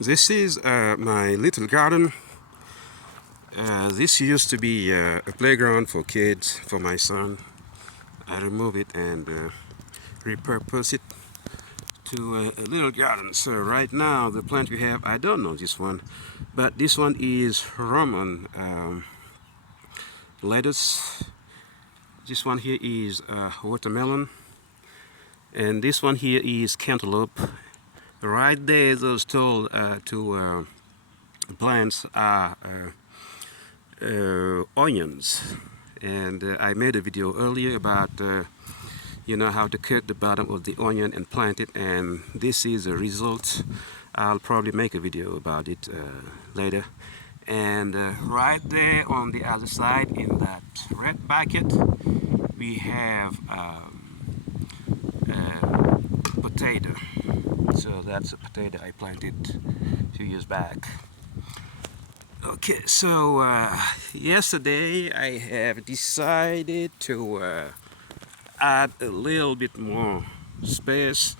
This is my little garden. This used to be a playground for kids, for my son. I removed it and repurposed it to a little garden. So right now the plant we have, I don't know this one, but this one is Romaine lettuce. This one here is watermelon, and this one here is cantaloupe. Right there, those two plants are onions, and I made a video earlier about how to cut the bottom of the onion and plant it, and this is the result. I'll probably make a video about it later. And right there on the other side in that red bucket we have potato. So that's a potato I planted a few years back. Okay, so yesterday I have decided to add a little bit more space.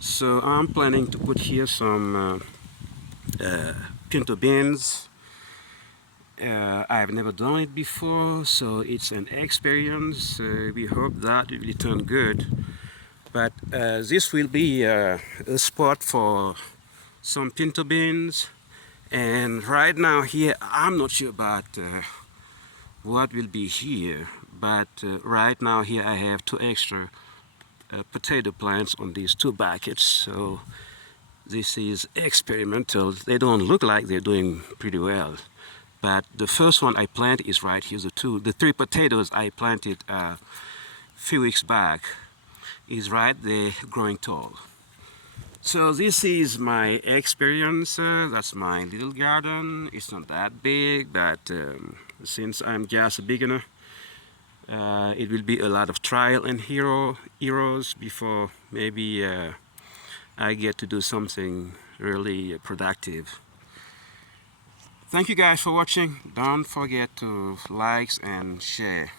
So I'm planning to put here some pinto beans. I've never done it before, so it's an experience. We hope that it will turn good. But this will be a spot for some pinto beans. And right now here, I'm not sure about what will be here. But right now here I have two extra potato plants on these two buckets. So this is experimental. They don't look like they're doing pretty well. But the first one I planted is right here. The three potatoes I planted a few weeks back is right there growing tall. So this is my experience. That's my little garden. It's not that big, but since I'm just a beginner, it will be a lot of trial and errors before maybe I get to do something really productive. Thank you guys for watching. Don't forget to like and share.